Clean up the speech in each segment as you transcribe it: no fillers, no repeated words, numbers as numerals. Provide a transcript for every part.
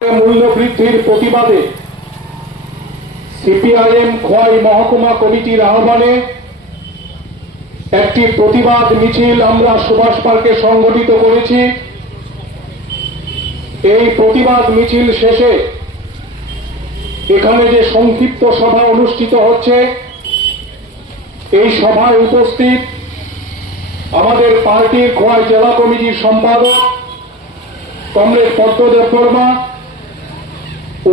মূল্য বৃদ্ধির প্রতিবাদে সিপিআইএম খোয়াই মহকুমা কমিটির আহ্বানে একটি প্রতিবাদ মিছিল আমরা সুভাষ পার্কে সংগঠিত করেছি। এই প্রতিবাদ মিছিল শেষে এখানে যে সংক্ষিপ্ত সভা অনুষ্ঠিত হচ্ছে, এই সভায় উপস্থিত আমাদের পার্টির খোয়াই জেলা কমিটির সম্পাদক কমরেড পদ্মদেব বর্মা,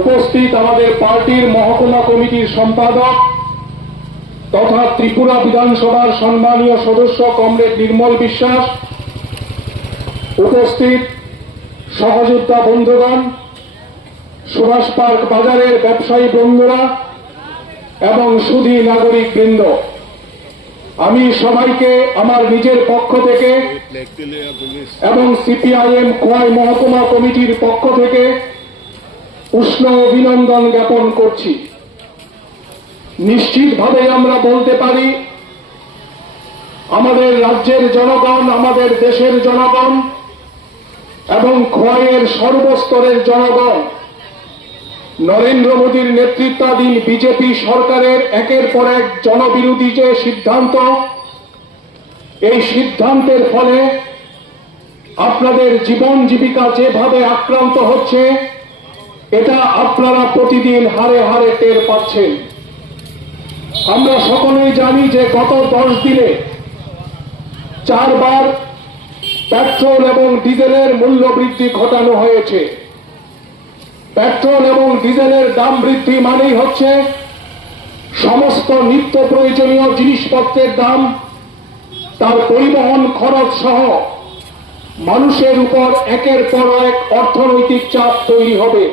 উপস্থিত আমাদের পার্টির মহকুমা কমিটির সম্পাদক তথা ত্রিপুরা বিধানসভার সম্মানীয় সদস্য কমরেড নির্মল বিশ্বাস, উপস্থিত সহযোদ্ধা বন্ধুগণ, সুভাষ পার্ক বাজারের ব্যবসায়ী বন্ধুরা এবং সুধী নাগরিক বৃন্দ, আমি সবাইকে আমার নিজের পক্ষ থেকে এবং সিপিআইএম খোয়াই মহকুমা কমিটির পক্ষ থেকে উষ্ণ অভিনন্দন জ্ঞাপন করছি। নিশ্চিতভাবে আমরা বলতে পারি, আমাদের রাজ্যের জনগণ, আমাদের দেশের জনগণ এবং খোয়াইয়ের সর্বস্তরের জনগণ নরেন্দ্র মোদীর নেতৃত্বাধীন বিজেপি সরকারের একের পর এক জনবিরোধী যে সিদ্ধান্ত, এই সিদ্ধান্তের ফলে আপনাদের জীবন জীবিকা যেভাবে আক্রান্ত হচ্ছে, এটা আপনারা প্রতিদিন হারে হারে টের পাচ্ছেন। আমরা সকলেই জানি যে গত 10 দিনে 4 বার পেট্রোল এবং ডিজেলের মূল্য বৃদ্ধি ঘটানো হয়েছে। পেট্রোল এবং ডিজেলের দাম বৃদ্ধি মানেই হচ্ছে সমস্ত নিত্য প্রয়োজনীয় জিনিসপত্রের দাম, তার পরিবহন খরচ সহ মানুষের উপর একের পর এক অর্থনৈতিক চাপ তৈরি হবে।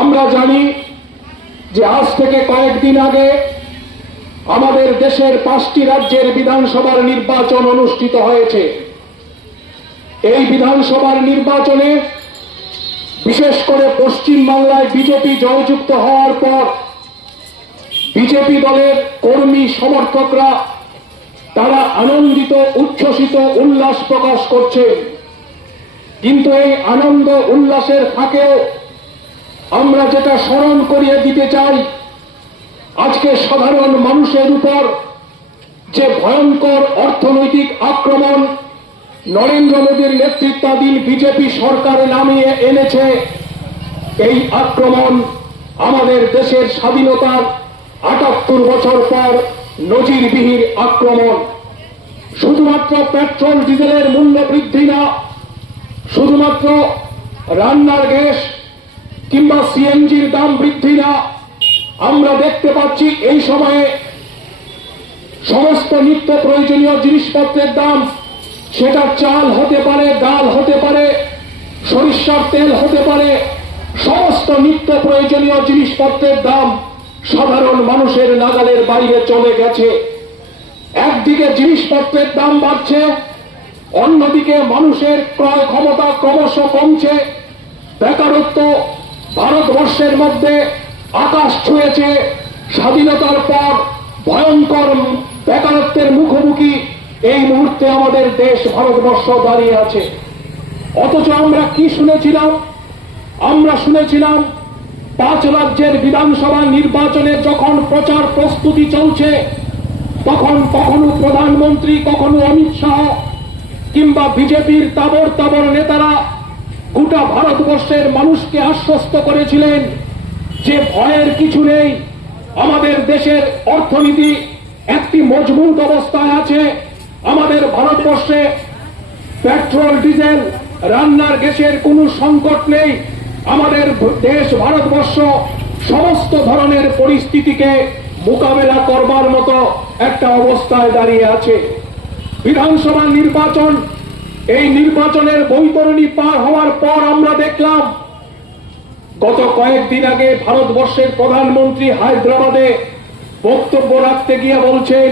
আমরা জানি যে আজ থেকে কয়েকদিন আগে আমাদের দেশের 5টি রাজ্যের বিধানসভার নির্বাচন অনুষ্ঠিত হয়েছে। এই বিধানসভার নির্বাচনে বিশেষ করে পশ্চিম বাংলায় বিজেপি জয়যুক্ত হওয়ার পর বিজেপি দলের কর্মী সমর্থকরা তারা আনন্দিত, উচ্ছ্বসিত, উল্লাস প্রকাশ করছে। কিন্তু এই আনন্দ উল্লাসের ফাঁকেও আমরা যেটা স্মরণ করিয়ে দিতে চাই, আজকে সাধারণ মানুষের উপর যে ভয়ঙ্কর অর্থনৈতিক আক্রমণ নরেন্দ্র মোদীর নেতৃত্বাধীন বিজেপি সরকার নামিয়ে এনেছে, এই আক্রমণ আমাদের দেশের স্বাধীনতার 78 বছর পর নজিরবিহীন আক্রমণ। শুধুমাত্র পেট্রোল ডিজেলের মূল্য বৃদ্ধি না, শুধুমাত্র রান্নার গ্যাস কিংবা সিএনজির দাম বৃদ্ধি না, আমরা দেখতে পাচ্ছি এই সময়ে সমস্ত নিত্য প্রয়োজনীয় জিনিসপত্রের দাম, সেটা চাল হতে পারে, ডাল হতে পারে, সরিষার তেল হতে পারে, সমস্ত নিত্য প্রয়োজনীয় জিনিসপত্রের দাম সাধারণ মানুষের নাগালের বাইরে চলে গেছে। একদিকে জিনিসপত্রের দাম বাড়ছে, অন্যদিকে মানুষের ক্রয় ক্ষমতা ক্রমশ কমছে। বেকারত্ব ভারতবর্ষের মধ্যে আকাশ ছুঁয়েছে। স্বাধীনতার পর ভয়ঙ্কর বেকারত্বের মুখোমুখি এই মুহূর্তে আমাদের দেশ ভারতবর্ষ দাঁড়িয়ে আছে। অথচ আমরা কি শুনেছিলাম? আমরা শুনেছিলাম 5 রাজ্যের বিধানসভা নির্বাচনে যখন প্রচার প্রস্তুতি চলছে, তখন কখনো প্রধানমন্ত্রী, কখনো অমিত শাহ কিংবা বিজেপির তাবড় তাবড় নেতারা গোটা ভারতবর্ষের মানুষকে আশ্বস্ত করেছিলেন যে ভয়ের কিছু নেই, আমাদের দেশের অর্থনীতি একটি মজবুত অবস্থায় আছে, আমাদের ভারতবর্ষে পেট্রোল ডিজেল রান্নার গ্যাসের কোনো সংকট নেই, আমাদের দেশ ভারতবর্ষ সমস্ত ধরনের পরিস্থিতিকে মোকাবেলা করবার মতো একটা অবস্থায় দাঁড়িয়ে আছে। বিধানসভা নির্বাচন, এই নির্বাচনের বৈতরণী পার হওয়ার পর আমরা দেখলাম গত কয়েকদিন আগে ভারতবর্ষের প্রধানমন্ত্রী হায়দ্রাবাদে বক্তব্য রাখতে গিয়ে বলছেন,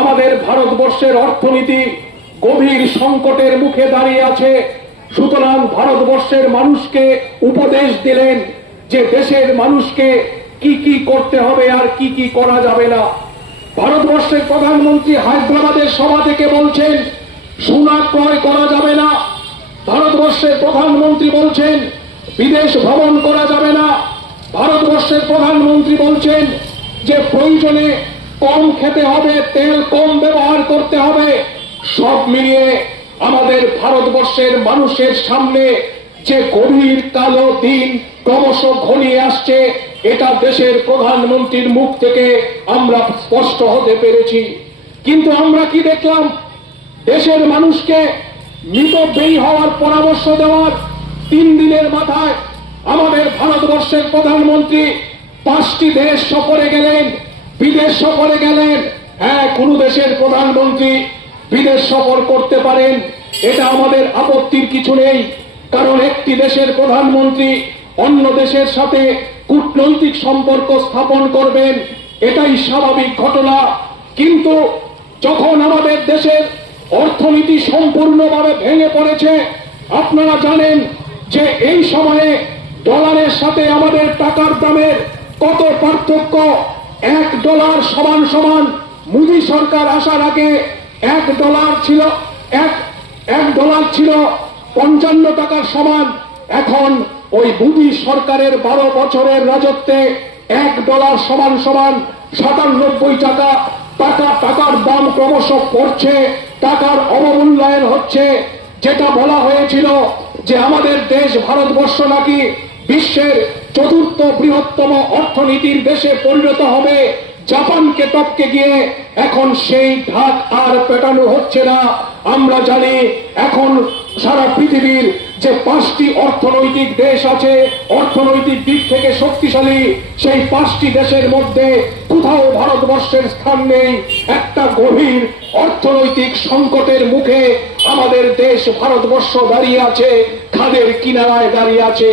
আমাদের ভারতবর্ষের অর্থনীতি গভীর সংকটের মুখে দাঁড়িয়ে আছে, সুতরাং ভারতবর্ষের মানুষকে উপদেশ দিলেন যে দেশের মানুষকে কি কি করতে হবে আর কি কি করা যাবে না। ভারতবর্ষের প্রধানমন্ত্রী হায়দ্রাবাদের সভা থেকে বলছেন সোনা ক্রয় করা যাবে না। ভারতবর্ষের প্রধানমন্ত্রী বলছেন বিদেশ ভ্রমণ করা যাবে না। ভারতবর্ষের প্রধানমন্ত্রী বলছেন যে প্রয়োজনে কম খেতে হবে, তেল কম ব্যবহার করতে হবে। সব মিলিয়ে আমাদের ভারতবর্ষের মানুষের সামনে যে গভীর কালো দিন ক্রমশ ঘনিয়ে আসছে, এটা দেশের প্রধানমন্ত্রীর মুখ থেকে আমরা স্পষ্ট হতে পেরেছি। কিন্তু আমরা কি দেখলাম? দেশের মানুষকে মিতব্যয়ী হওয়ার পরামর্শ দেওয়ার 3 দিনের মাথায় আমাদের ভারতবর্ষের প্রধানমন্ত্রী 5টি দেশ সফরে গেলেন, বিদেশ সফরে গেলেন। হ্যাঁ, কোন দেশের প্রধানমন্ত্রী বিদেশ সফর করতে পারেন, এটা আমাদের আপত্তির কিছু নেই। কারণ একটি দেশের প্রধানমন্ত্রী অন্য দেশের সাথে কূটনৈতিক সম্পর্ক স্থাপন করবেন, এটাই স্বাভাবিক ঘটনা। কিন্তু যখন আমাদের দেশের অর্থনীতি সম্পূর্ণভাবে ভেঙে পড়েছে, আপনারা জানেন যে এই সময়ে ডলারের সাথে আমাদের টাকার দামের কত পার্থক্য। $1 সমান সমান মোদী সরকার আসার আগে $1 ছিল $55 টাকার সমান। এখন ওই মোদী সরকারের 12 বছরের রাজত্বে $1 সমান সমান 97 টাকা। টাকার দাম ক্রমশ পড়ছে, টাকার অবমূল্যায়ন হচ্ছে। যেটা বলা হয়েছিল যে আমাদের দেশ ভারতবর্ষ নাকি বিশ্বের 4র্থ বৃহত্তম অর্থনীতির দেশে পরিণত হবে, জাপানকে টপকে গিয়ে, এখন সেই ঢাক আর পেটানো হচ্ছে না। আমরা জানি এখন সারা পৃথিবীর যে 5টি অর্থনৈতিক দেশ আছে, অর্থনৈতিক দিক থেকে শক্তিশালী, সেই 5টি দেশের মধ্যে কোথাও ভারতবর্ষের স্থান নেই। একটা গভীর অর্থনৈতিক সংকটের মুখে আমাদের দেশ ভারতবর্ষ দাঁড়িয়ে আছে, খাদের কিনারায় দাঁড়িয়ে আছে।